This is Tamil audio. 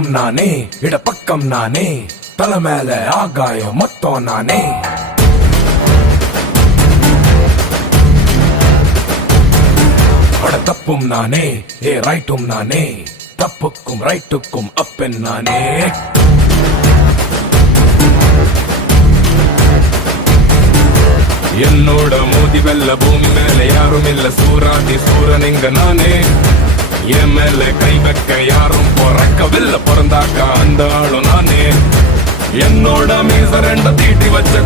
பக்கம் நானே, இட பக்கம் நானே, தலை மேல ஆகாயம் மொத்தம் நானே. அட தப்பும் நானே, ரைட்டும் நானே, தப்புக்கும் ரைட்டுக்கும் அப்பன் நானே. என்னோட மோதி வெல்ல பூமி மேல யாரும் இல்ல, சூராதி சூரன் இங்க நானே. என் மேல கை வைக்க யாரும் பிறக்கவில்லை, பிறந்தாக்கா அந்த ஆளும் நானே. என்னோட மீச ரெண்ட தீட்டி வச்ச